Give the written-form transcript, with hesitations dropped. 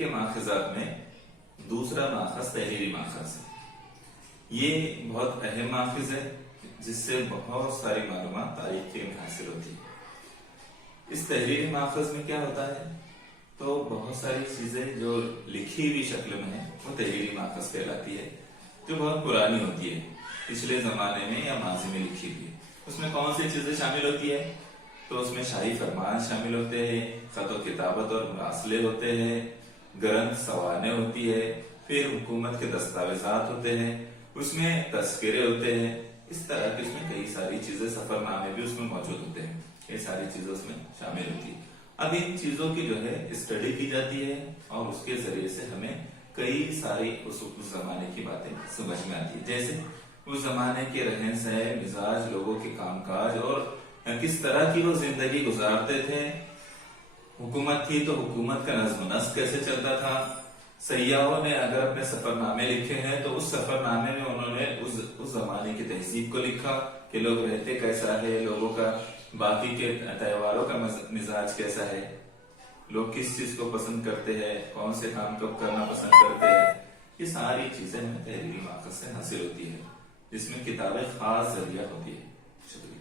کے ماخذات میں دوسرا ماخذ تحریری ماخذ ہے. یہ بہت اہم ماخذ ہے جس سے بہت ساری معلومات تاریخ کی حاصل ہوتی ہے. اس تحریری ماخذ میں کیا ہوتا ہے تو بہت ساری چیزیں جو لکھی ہوئی شکل میں ہیں وہ تحریری ماخذ کہلاتی ہے، جو بہت پرانی ہوتی ہے، پچھلے زمانے میں یا ماضی میں لکھی ہوئی ہے. اس میں کون سی چیزیں شامل ہوتی ہے تو اس میں شاہی فرمان شامل ہوتے ہیں، خط و کتابت اور مراسلے ہوتے ہیں، گرنتھ سوانح ہوتی ہے، پھر حکومت کے دستاویزات ہوتے ہیں، اس میں تذکرے ہوتے ہیں. اس طرح کی اس میں کئی ساری چیزیں، سفر نامے بھی اس میں موجود ہوتے ہیں، یہ ساری چیزیں اس میں شامل ہوتی ہیں. اب ان چیزوں کی جو ہے اسٹڈی کی جاتی ہے اور اس کے ذریعے سے ہمیں کئی ساری اس زمانے کی باتیں سمجھ میں آتی ہے، جیسے اس زمانے کے رہن سہن، مزاج، لوگوں کے کام کاج اور کس طرح کی وہ زندگی گزارتے تھے. حکومت تھی تو حکومت کا نظم و نسق کیسے چلتا تھا. سیاحوں نے اگر اپنے سفر نامے لکھے ہیں تو اس سفر نامے میں انہوں نے اس زمانے کی تہذیب کو لکھا کہ لوگ رہتے کیسا ہے، لوگوں کا باقی کے تہواروں کا مزاج کیسا ہے، لوگ کس چیز کو پسند کرتے ہیں، کون سے کام کب کرنا پسند کرتے ہیں. یہ ساری چیزیں ہمیں تحریری ماخذ سے حاصل ہوتی ہے، جس میں کتابیں خاص ذریعہ ہوتی ہے. شکریہ.